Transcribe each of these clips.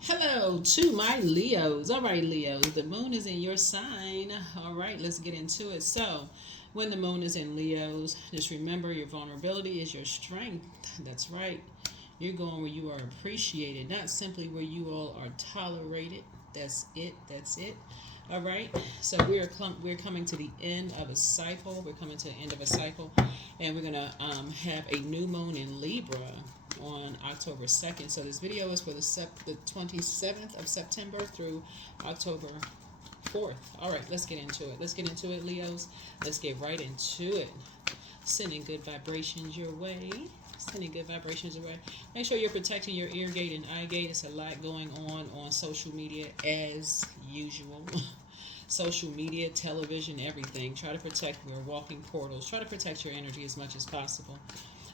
Hello to my Leos. All right, Leos, the moon is in your sign. All right, let's get into it. So, when the moon is in Leos, just remember your vulnerability is your strength. That's right. You're going where you are appreciated, not simply where you all are tolerated. That's it. That's it. All right. So we're coming to the end of a cycle. We're coming to the end of a cycle, and we're gonna have a new moon in Libra on October 2nd. So this video is for the 27th of September through October 4th. All right, let's get into it. Let's get into it, Leos. Let's get right into it. Sending good vibrations your way. Sending good vibrations your way. Make sure you're protecting your ear gate and eye gate. It's a lot going on social media as usual. Social media, television, everything. Try to protect. We're walking portals. Try to protect your energy as much as possible.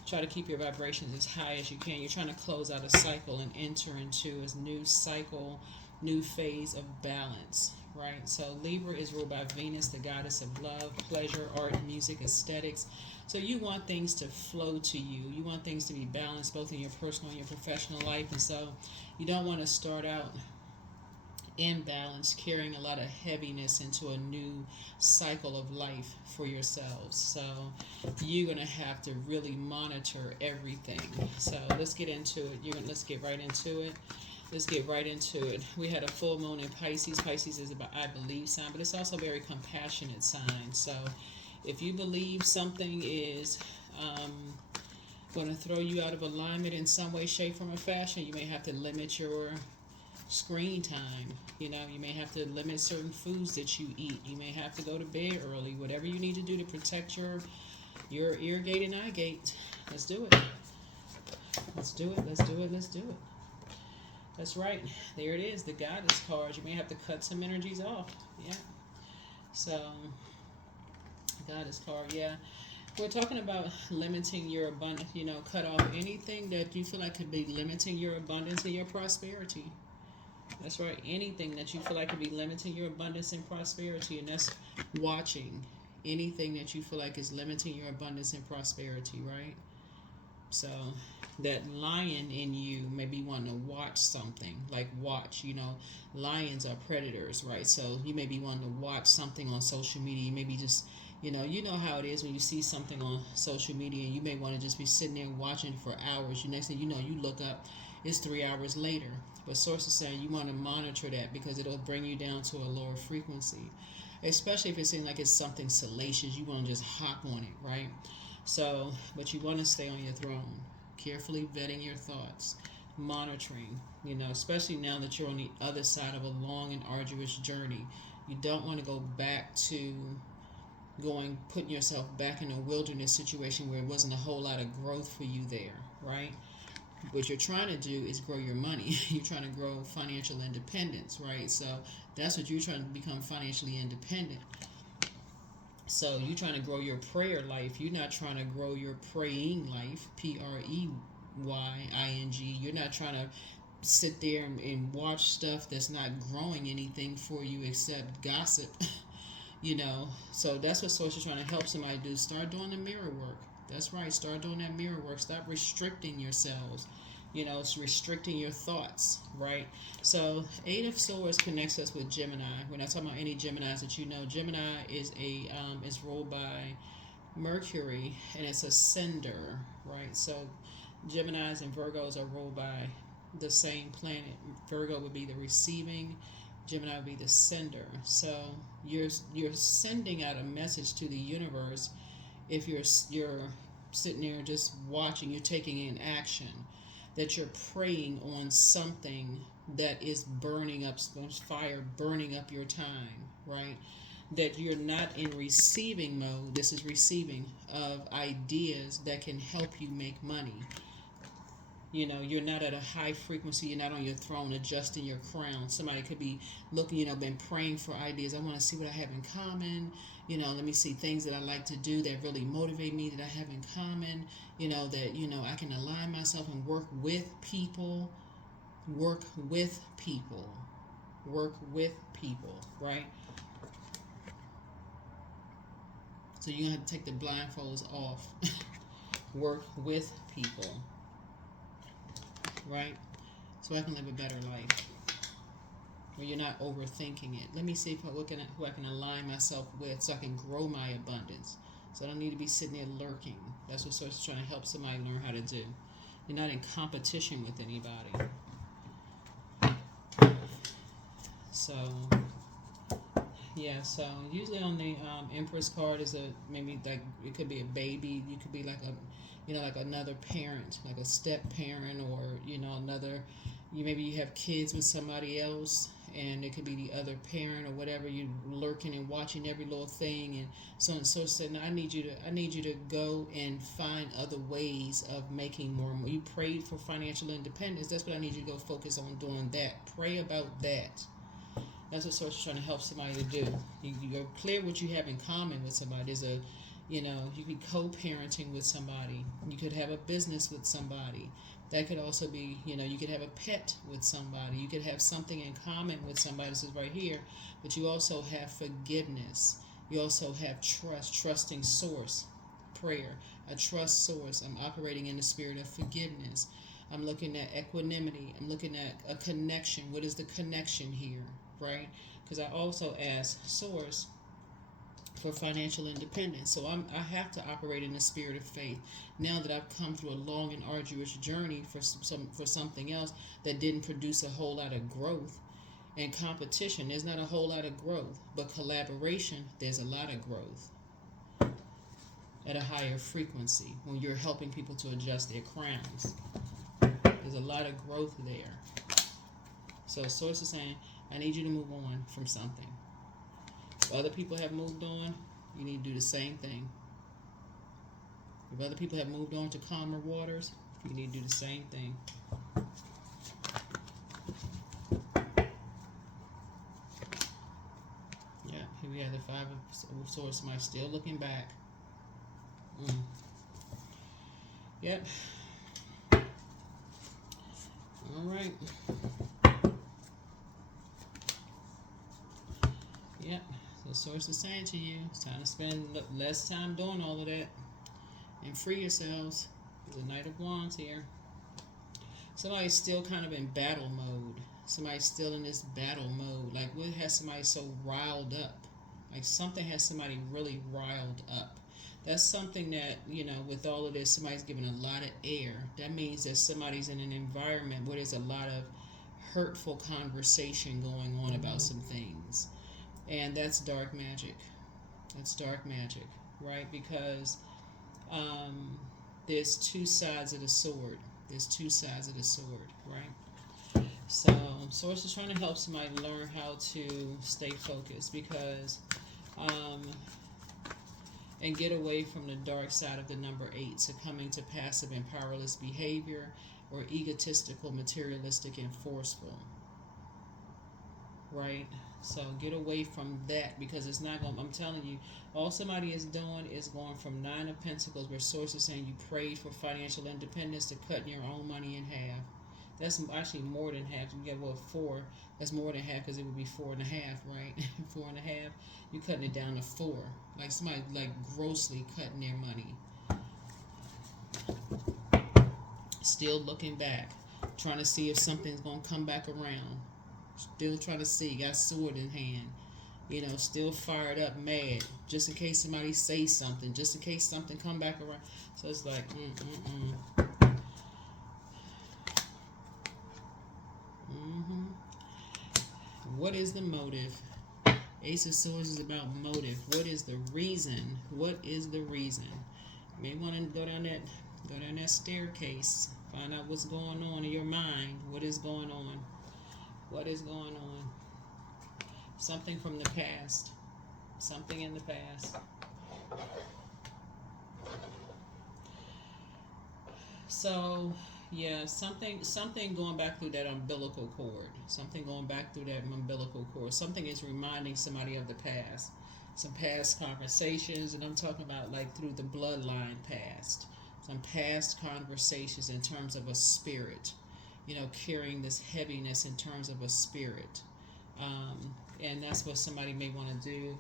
Try to keep your vibrations as high as you can. You're trying to close out a cycle and enter into a new cycle, new phase of balance, right? So Libra is ruled by Venus, the goddess of love, pleasure, art, music, aesthetics. So you want things to flow to you. You want things to be balanced both in your personal and your professional life. And so you don't want to start out imbalance, carrying a lot of heaviness into a new cycle of life for yourselves. So you're gonna have to really monitor everything. So let's get into it. Let's get right into it. Let's get right into it. We had a full moon in Pisces. Pisces is about I believe sign, but it's also a very compassionate sign. So if you believe something is going to throw you out of alignment in some way, shape, form, or fashion, you may have to limit your screen time. You may have to limit certain foods that you eat. You may have to go to bed early. Whatever you need to do to protect your ear gate and eye gate. Let's do it. Let's do it. Let's do it. Let's do it. That's right. There it is. The goddess card. You may have to cut some energies off. Yeah. So goddess card. Yeah. We're talking about limiting your abundance. Cut off anything that you feel like could be limiting your abundance and your prosperity. That's right. Anything that you feel like could be limiting your abundance and prosperity, and that's watching anything that you feel like is limiting your abundance and prosperity, right? So that lion in you may be wanting to watch something, like watch, lions are predators, right? So you may be wanting to watch something on social media. You may be just, you know how it is when you see something on social media, and you may want to just be sitting there watching for hours. Next thing you know, you look up, it's 3 hours later. But sources say you want to monitor that because it'll bring you down to a lower frequency. Especially if it seems like it's something salacious, you want to just hop on it, right? So, but you want to stay on your throne, carefully vetting your thoughts, monitoring, especially now that you're on the other side of a long and arduous journey. You don't want to go back to putting yourself back in a wilderness situation where it wasn't a whole lot of growth for you there, right? What you're trying to do is grow your money. You're trying to grow financial independence, right? So that's what you're trying to become, financially independent. So you're trying to grow your prayer life. You're not trying to grow your praying life, Preying. You're not trying to sit there and watch stuff that's not growing anything for you except gossip. So that's what Source is trying to help somebody do. Start doing the mirror work. That's right. Start doing that mirror work. Stop restricting yourselves. It's restricting your thoughts, right? So, Eight of Swords connects us with Gemini. We're not talking about any Geminis that you know. Gemini is ruled by Mercury, and it's a sender, right? So, Geminis and Virgos are ruled by the same planet. Virgo would be the receiving. Gemini would be the sender. So, you're sending out a message to the universe. If you're sitting there just watching, you're taking in action, that you're praying on something that is burning up, fire burning up your time, right? That you're not in receiving mode. This is receiving of ideas that can help you make money. You're not at a high frequency. You're not on your throne adjusting your crown. Somebody could be looking, been praying for ideas. I want to see what I have in common. Let me see things that I like to do that really motivate me, that I have in common. That, I can align myself and work with people. Work with people. Work with people, right? So you're going to have to take the blindfolds off. Work with people. Right? so I can live a better life. Where you're not overthinking it. Let me see who I can align myself with so I can grow my abundance. So I don't need to be sitting there lurking. That's what Source is trying to help somebody learn how to do. You're not in competition with anybody. So, yeah, so usually on the Empress card is maybe like, it could be a baby. You could be like like another parent, like a step parent, or, another, maybe you have kids with somebody else, and it could be the other parent or whatever. You lurking and watching every little thing, and so on and so forth. No, I need you to go and find other ways of making more. You prayed for financial independence. That's what I need you to go focus on doing. That. Pray about that. That's what Source is trying to help somebody to do. You go clear what you have in common with somebody. There's you could be co-parenting with somebody. You could have a business with somebody. That could also be, you could have a pet with somebody. You could have something in common with somebody. This is right here. But you also have forgiveness. You also have trusting Source, prayer. I trust Source. I'm operating in the spirit of forgiveness. I'm looking at equanimity. I'm looking at a connection. What is the connection here, right? Because I also ask Source for financial independence. So I have to operate in the spirit of faith. Now that I've come through a long and arduous journey for something else that didn't produce a whole lot of growth. And competition, there's not a whole lot of growth, but collaboration, there's a lot of growth at a higher frequency when you're helping people to adjust their crowns. There's a lot of growth there. So Source is saying, I need you to move on from something. If other people have moved on, you need to do the same thing. If other people have moved on to calmer waters, you need to do the same thing. Yeah, here we have the Five of Swords. Somebody still looking back. Yep. All right. Yep. So Source is saying to you, it's time to spend less time doing all of that and free yourselves. There's a Knight of Wands here. Somebody's still kind of in battle mode. Somebody's still in this battle mode. Like, what has somebody so riled up? Like, something has somebody really riled up. That's something that, with all of this, somebody's giving a lot of air. That means that somebody's in an environment where there's a lot of hurtful conversation going on about some things. And that's dark magic. That's dark magic, right? Because there's two sides of the sword. There's two sides of the sword, right? So Source is trying to help somebody learn how to stay focused, because and get away from the dark side of the number 8, succumbing to passive and powerless behavior, or egotistical, materialistic, and forceful. Right? So get away from that, because it's not going. I'm telling you, all somebody is doing is going from 9 of Pentacles, where Source is saying you prayed for financial independence, to cutting your own money in half. That's actually more than half. You get 4. That's more than half, because it would be 4.5, right? 4.5. You're cutting it down to 4. Like somebody grossly cutting their money. Still looking back, trying to see if something's gonna come back around. Still trying to see. Got sword in hand. Still fired up, mad, just in case somebody says something, just in case something come back around. So it's like, What is the motive? Ace of Swords is about motive. What is the reason? What is the reason? You may want to go down that staircase. Find out what's going on in your mind. What is going on? What is going on? Something from the past. Something in the past. So, yeah, something going back through that umbilical cord. Something going back through that umbilical cord. Something is reminding somebody of the past. Some past conversations, and I'm talking about through the bloodline past. Some past conversations in terms of a spirit. Carrying this heaviness in terms of a spirit. And that's what somebody may want to do,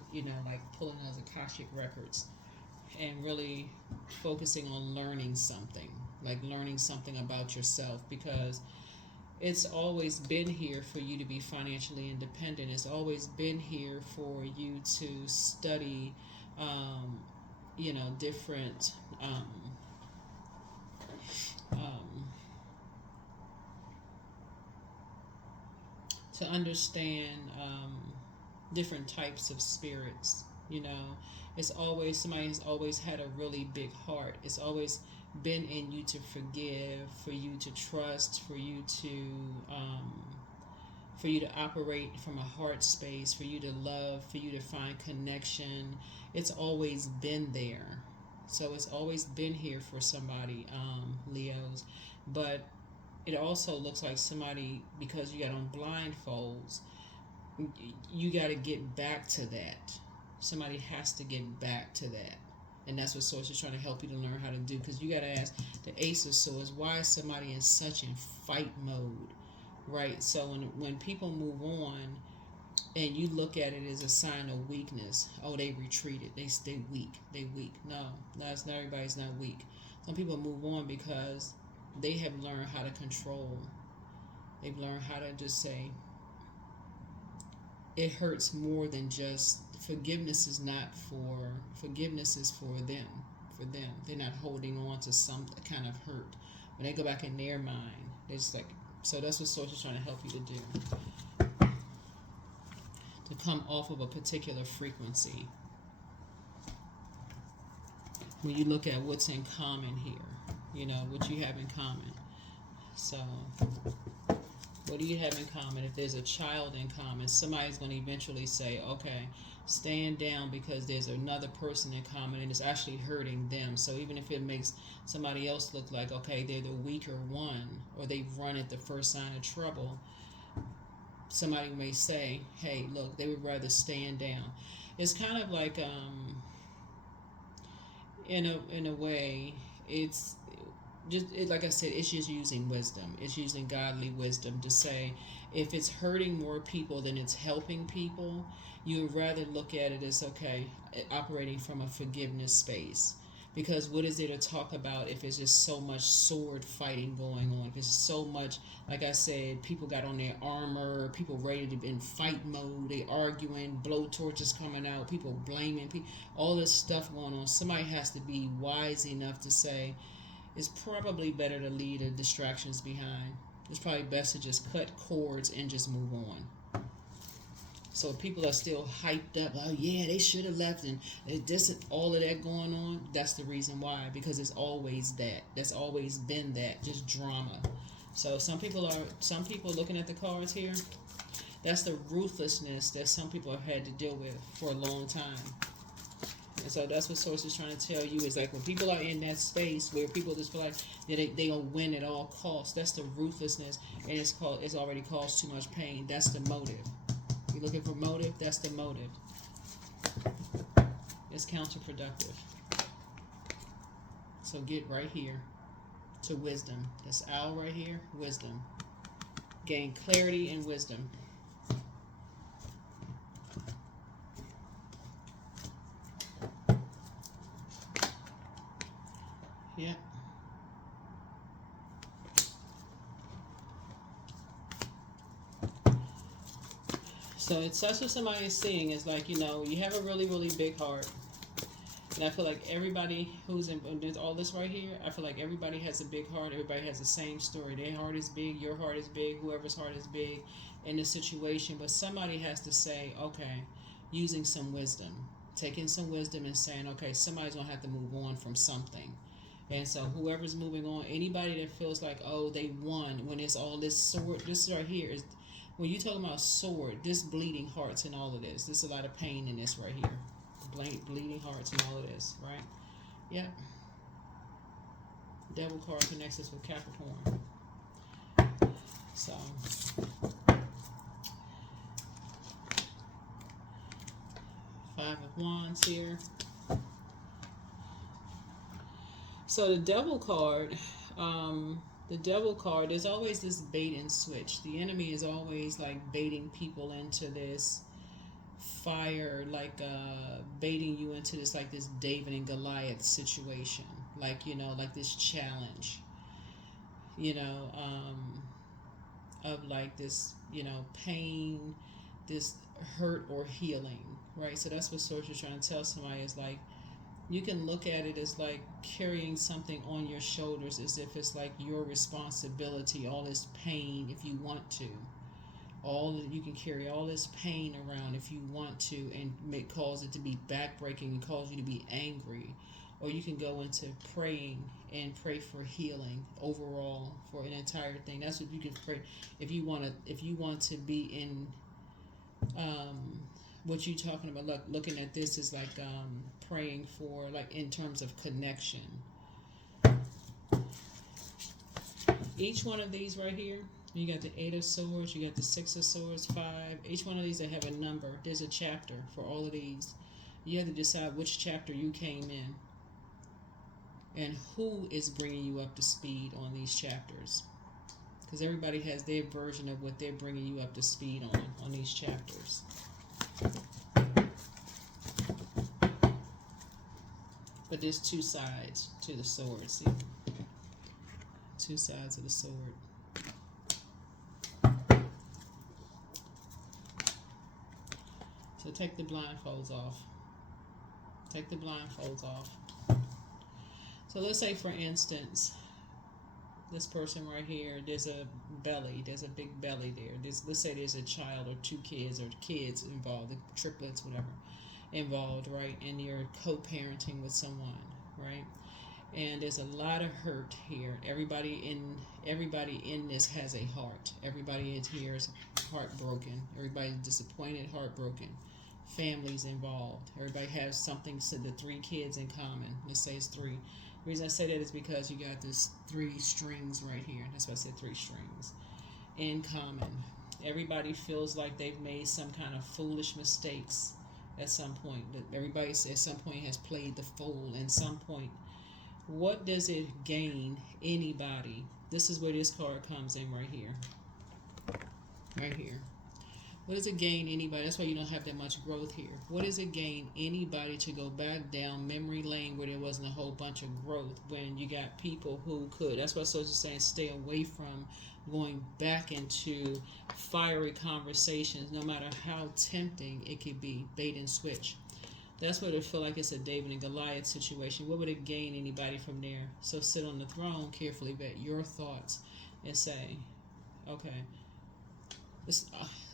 pulling those Akashic records and really focusing on learning something about yourself, because it's always been here for you to be financially independent. It's always been here for you to study, um, different um, to understand different types of spirits. It's always somebody has always had a really big heart. It's always been in you to forgive, for you to trust, for you to operate from a heart space, for you to love, for you to find connection. It's always been there. So it's always been here for somebody, Leos. But it also looks like somebody, because you got on blindfolds, you got to get back to that. Somebody has to get back to that. And that's what Source is trying to help you to learn how to do. Because you got to ask the Ace of Swords, why is somebody in such in fight mode? Right? So when people move on and you look at it as a sign of weakness, oh, they retreated. They weak. They weak. No, that's not, everybody's not weak. Some people move on because they have learned how to control. They've learned how to just say, it hurts more than just forgiveness is not for forgiveness is for them. For them, they're not holding on to some kind of hurt. When they go back in their mind, it's like, so that's what Source is trying to help you to do, to come off of a particular frequency. When you look at what's in common here, what you have in common. So what do you have in common? If there's a child in common, somebody's going to eventually say, okay, stand down, because there's another person in common and it's actually hurting them. So even if it makes somebody else look like, okay, they're the weaker one, or they've run at the first sign of trouble, somebody may say, hey, look, they would rather stand down. It's kind of like, in a way, it's just like I said, it's just using wisdom. It's using godly wisdom to say, if it's hurting more people than it's helping people, you would rather look at it as, okay, operating from a forgiveness space. Because what is there to talk about if it's just so much sword fighting going on? If it's so much, like I said, people got on their armor, people ready to be in fight mode, they arguing, blow torches coming out, people blaming people, all this stuff going on. Somebody has to be wise enough to say, it's probably better to leave the distractions behind. It's probably best to just cut cords and just move on. So people are still hyped up. Oh yeah, they should have left, and this, all of that going on. That's the reason why, because it's always that. That's always been that, just drama. So some people looking at the cards here. That's the ruthlessness that some people have had to deal with for a long time. And so that's what Source is trying to tell you, is like, when people are in that space where people just feel like they'll win at all costs, that's the ruthlessness, and it's already caused too much pain. That's the motive. You're looking for motive, that's the motive. It's counterproductive. So get right here to wisdom. This owl right here, wisdom. Gain clarity and wisdom. Yeah. So that's what somebody is seeing, is like, you have a really, really big heart. And I feel like everybody who's in, there's all this right here, I feel like everybody has a big heart. Everybody has the same story. Their heart is big, your heart is big, whoever's heart is big in this situation. But somebody has to say, okay, using some wisdom, taking some wisdom and saying, okay, somebody's going to have to move on from something. And so whoever's moving on, anybody that feels like, oh, they won, when it's all this sword, this right here is, when you talking about sword, this bleeding hearts and all of this. There's a lot of pain in this right here. Bleeding hearts and all of this, right? Yep. Devil card connects us with Capricorn. So, 5 of Wands here. So the Devil card, there's always this bait and switch. The enemy is always like baiting people into this fire, like baiting you into this, like this David and Goliath situation, like like this challenge. of like this, pain, this hurt or healing, right? So that's what Source is trying to tell somebody is like, you can look at it as like carrying something on your shoulders as if it's like your responsibility, all this pain if you want to. You can carry all this pain around if you want to, and cause it to be backbreaking and cause you to be angry. Or you can go into praying and pray for healing overall for an entire thing. That's what you can pray if you want to. If you want to be in, what you talking about? Looking at this is like praying for, like in terms of connection. Each one of these right here, you got the 8 of Swords, you got the 6 of Swords, 5. Each one of these, they have a number. There's a chapter for all of these. You have to decide which chapter you came in and who is bringing you up to speed on these chapters. Because everybody has their version of what they're bringing you up to speed on these chapters. But there's two sides to the sword, see? Two sides of the sword. So take the blindfolds off. Take the blindfolds off. So let's say, for instance, this person right here, there's a belly, there's a big belly there. Let's say there's a child or 2 kids or kids involved, the triplets, whatever, involved, right? And you're co-parenting with someone, right? And there's a lot of hurt here. Everybody in this has a heart. Everybody in here is heartbroken. Everybody's disappointed, heartbroken. Families involved. Everybody has something. So the 3 kids in common. Let's say it's 3. The reason I say that is because you got this 3 strings right here. That's why I said 3 strings in common. Everybody feels like they've made some kind of foolish mistakes at some point. Everybody at some point has played the fool at some point. What does it gain anybody? This is where this card comes in right here. Right here. What does it gain anybody? That's why you don't have that much growth here. What does it gain anybody to go back down memory lane where there wasn't a whole bunch of growth when you got people who could? That's why Soul's saying stay away from going back into fiery conversations, no matter how tempting it could be. Bait and switch. That's what it feel like. It's a David and Goliath situation. What would it gain anybody from there? So sit on the throne, carefully vet your thoughts, and say, okay, it's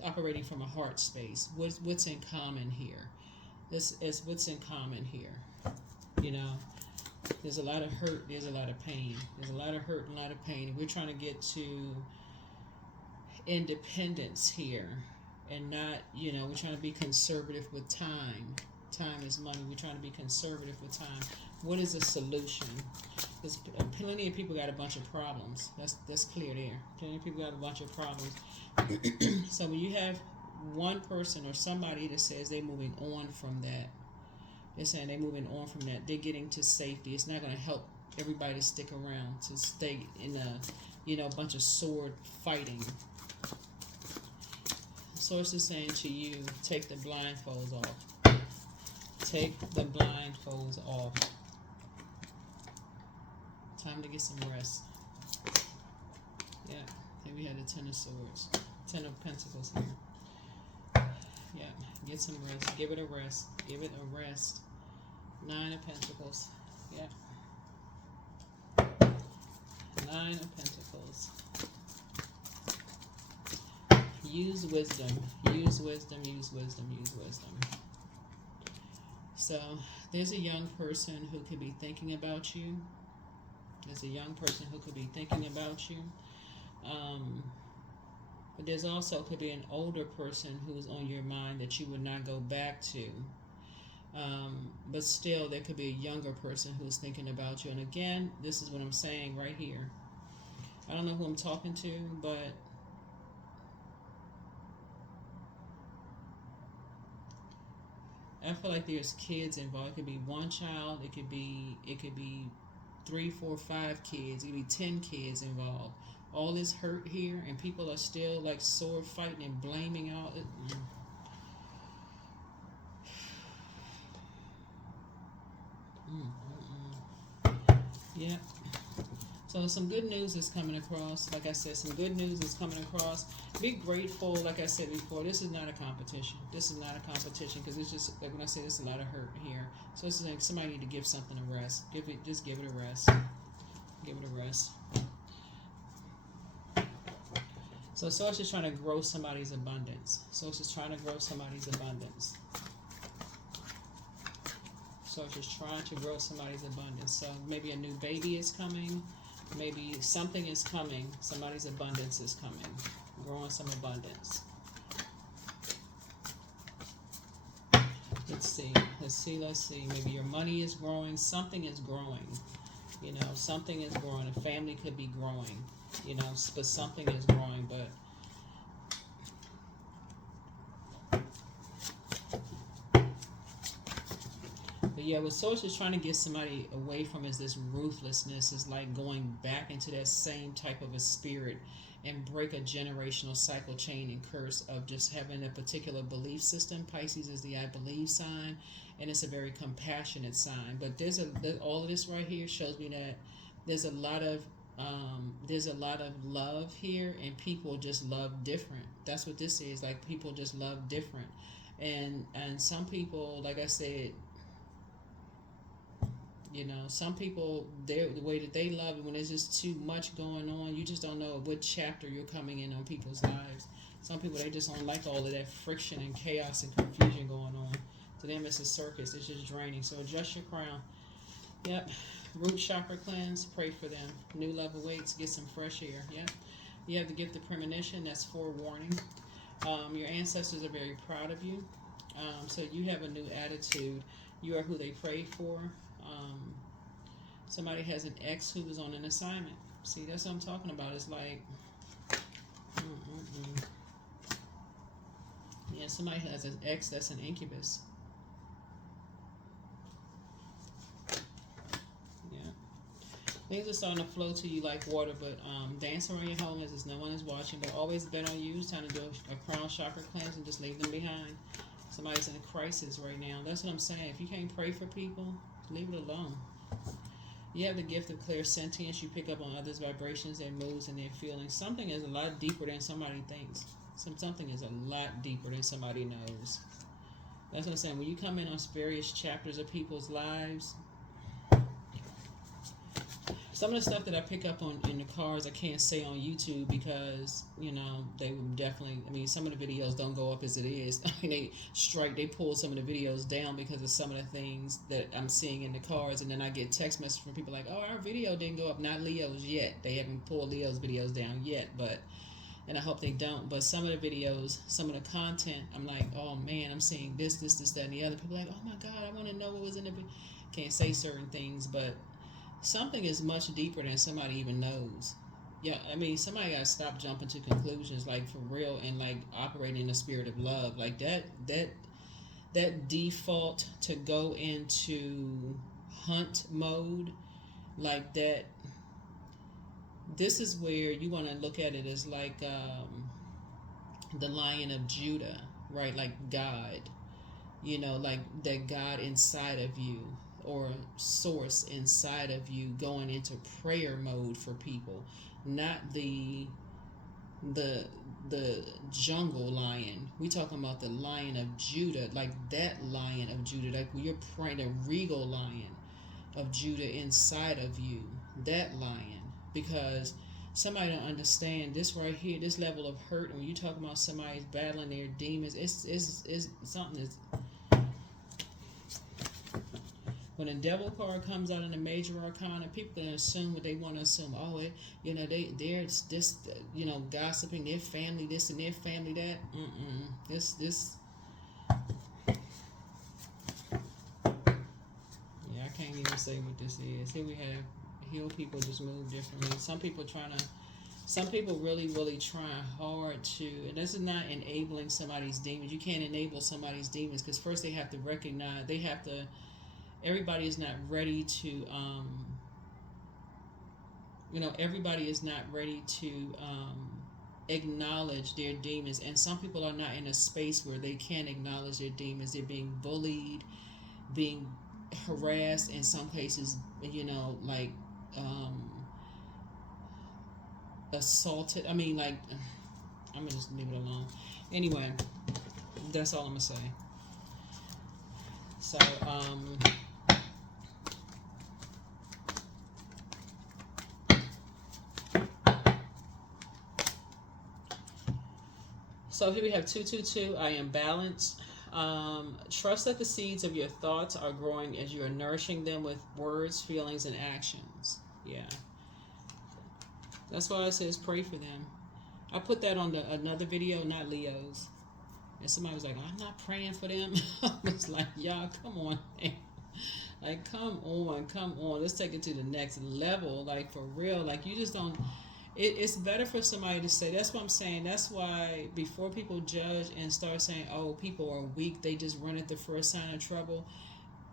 operating from a heart space. What's in common here? This is what's in common here. There's a lot of hurt. There's a lot of pain. There's a lot of hurt and a lot of pain. We're trying to get to independence here, and not, we're trying to be conservative with time. Time is money. We're trying to be conservative with time. What is the solution? Because plenty of people got a bunch of problems. That's clear there. Plenty of people got a bunch of problems. So when you have one person or somebody that says they're moving on from that, they're saying they're moving on from that, they're getting to safety. It's not going to help everybody to stick around, to stay in a bunch of sword fighting. Source is saying to you, take the blindfolds off. Take the blindfolds off. Time to get some rest. Yeah, here we had the 10 of Swords. 10 of Pentacles here. Yeah, get some rest. Give it a rest. Give it a rest. 9 of Pentacles. Yeah. 9 of Pentacles. Use wisdom. Use wisdom. Use wisdom. Use wisdom. So, there's a young person who could be thinking about you. There's a young person who could be thinking about you. But there's also could be an older person who's on your mind that you would not go back to. But still, there could be a younger person who's thinking about you. And again, this is what I'm saying right here. I don't know who I'm talking to, but I feel like there's kids involved. It could be one child. It could be 3, 4, 5 kids. It could be 10 kids involved. All this hurt here, and people are still like sword fighting and blaming all. Yeah. So some good news is coming across. Like I said, some good news is coming across. Be grateful. Like I said before, this is not a competition. This is not a competition because it's just like when I say there's a lot of hurt here. So it's like somebody need to give something a rest. Just give it a rest. Give it a rest. So Source is trying to grow somebody's abundance. Source is trying to grow somebody's abundance. Source is trying to grow somebody's abundance. So maybe a new baby is coming. Maybe something is coming. Somebody's abundance is coming. Growing some abundance. Let's see. Let's see. Let's see. Maybe your money is growing. Something is growing. You know, something is growing. A family could be growing. You know, but something is growing. But yeah, what Source is trying to get somebody away from is this ruthlessness. Is like going back into that same type of a spirit and break a generational cycle chain and curse of just having a particular belief system. Pisces is the I believe sign, and it's a very compassionate sign. But all of this right here shows me that there's a lot of love here, and people just love different. That's what this is. Like people just love different, and some people, like I said, you know, some people, the way that they love it, when there's just too much going on, you just don't know what chapter you're coming in on people's lives. Some people, they just don't like all of that friction and chaos and confusion going on. To them, it's a circus. It's just draining. So adjust your crown. Yep. Root chakra cleanse. Pray for them. New love awaits. Get some fresh air. Yep. You have the gift of premonition. That's forewarning. Your ancestors are very proud of you. So you have a new attitude. You are who they pray for. Somebody has an ex who was on an assignment. See, that's what I'm talking about. It's like, yeah, somebody has an ex that's an incubus. Yeah, things are starting to flow to you like water, but dance around your home as no one is watching. But always bet on you. It's time to do a crown chakra cleanse and just leave them behind. Somebody's in a crisis right now. That's what I'm saying. If you can't pray for people, leave it alone. You have the gift of clairsentience. You pick up on others' vibrations, their moods, and their feelings. Something is a lot deeper than somebody thinks. Something is a lot deeper than somebody knows. That's what I'm saying. When you come in on various chapters of people's lives, some of the stuff that I pick up on in the cards I can't say on YouTube because, you know, they would definitely, I mean, some of the videos don't go up as it is. I mean, they pull some of the videos down because of some of the things that I'm seeing in the cards, and then I get text messages from people like, oh, our video didn't go up, not Leo's yet. They haven't pulled Leo's videos down yet, and I hope they don't. But some of the videos, some of the content, I'm like, oh man, I'm seeing this, that, and the other. People are like, oh my God, I want to know what was in the video. Can't say certain things, but something is much deeper than somebody even knows. Yeah, I mean, somebody got to stop jumping to conclusions, like for real, and like operating in the spirit of love, like that default to go into hunt mode, like that. This is where you want to look at it as like the Lion of Judah, right? Like God, you know, like that God inside of you, or source inside of you, going into prayer mode for people, not the jungle lion. We talking about the Lion of Judah, like that Lion of Judah, like when you're praying, the regal Lion of Judah inside of you, that lion. Because somebody don't understand this right here, this level of hurt, and when you talk about somebody's battling their demons, it's something that's. When a devil card comes out in a major arcana, people can assume what they want to assume. Oh, they're this, gossiping their family, this and their family that. This. Yeah, I can't even say what this is. Here we have healed people just move differently. Some people really, really trying hard to, and this is not enabling somebody's demons. You can't enable somebody's demons because first they have to recognize, everybody is not ready to, everybody is not ready to acknowledge their demons. And some people are not in a space where they can acknowledge their demons. They're being bullied, being harassed in some cases, assaulted. I mean, like, I'm gonna just leave it alone. Anyway, that's all I'm gonna say. So, so here we have 222. I am balanced. Trust that the seeds of your thoughts are growing as you are nourishing them with words, feelings, and actions. Yeah. That's why it says pray for them. I put that on another video, not Leo's. And somebody was like, I'm not praying for them. I was like, y'all, come on, man. Like, come on. Let's take it to the next level. Like, for real. Like, you just don't. It's better for somebody to say. That's what I'm saying. That's why before people judge and start saying, oh, people are weak, they just run at the first sign of trouble.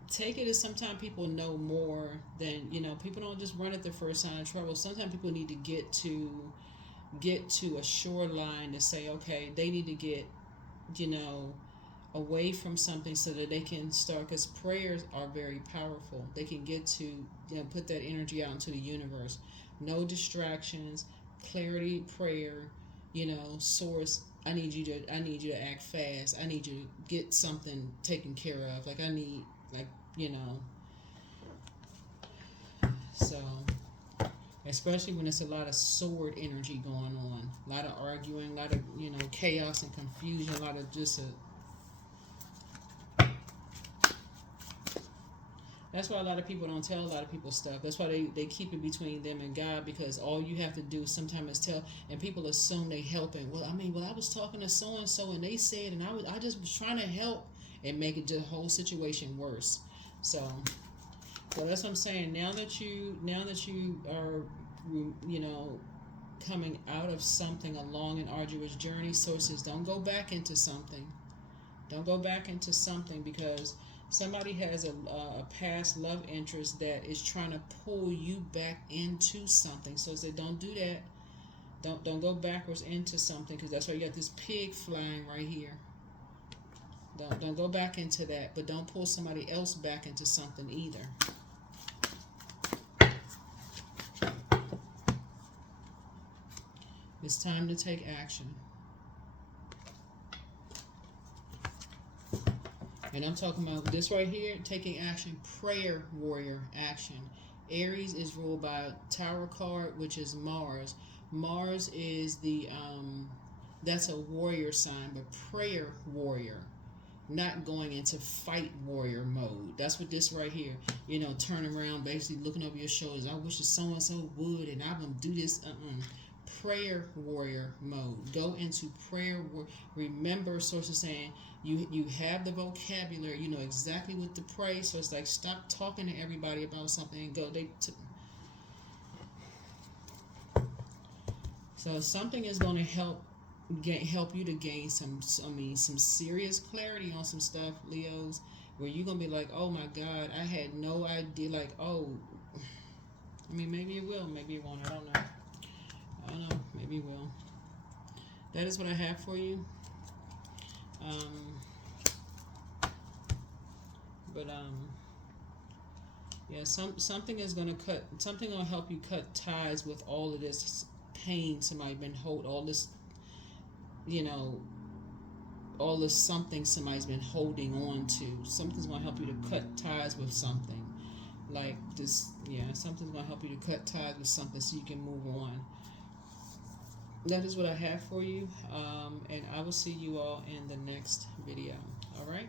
Take it as sometimes people know more than, people don't just run at the first sign of trouble. Sometimes people need to get to a shoreline to say, okay, they need to get, away from something so that they can start, because prayers are very powerful. They can get to, put that energy out into the universe. No distractions, clarity, prayer, source. I need you to act fast. I need you to get something taken care of. Like, I need, so, especially when it's a lot of sword energy going on, a lot of arguing, a lot of, chaos and confusion, a lot of just that's why a lot of people don't tell a lot of people stuff. That's why they keep it between them and God, because all you have to do sometimes is tell, and people assume they helping. Well, I was talking to so and so, and they said, and I just was trying to help, and make it the whole situation worse. So that's what I'm saying. Now that you are, coming out of something, a long and arduous journey, sources, don't go back into something. Don't go back into something because somebody has a past love interest that is trying to pull you back into something. So I said, don't do that. Don't go backwards into something, because that's why you got this pig flying right here. Don't go back into that, but don't pull somebody else back into something either. It's time to take action. And I'm talking about this right here, taking action, prayer warrior action. Aries is ruled by Tower card, which is Mars. Mars is that's a warrior sign, but prayer warrior. Not going into fight warrior mode. That's what this right here, turn around, basically looking over your shoulders. I wish that so-and-so would, and I'm going to do this. Prayer warrior mode. Go into prayer. Remember, sources saying, you have the vocabulary, you know exactly what to pray. So it's like, stop talking to everybody about something and go. So something is going to help you to gain some serious clarity on some stuff, Leos, where you're going to be like, oh my God, I had no idea. Like, oh, maybe it will, maybe it won't. I don't know. Maybe it will. That is what I have for you. Yeah, something is going to help you cut ties with all of this pain somebody's been all this, all this something somebody's been holding on to. Something's going to help you to cut ties with something. Like this, something's going to help you to cut ties with something so you can move on. That is what I have for you, and I will see you all in the next video. All right?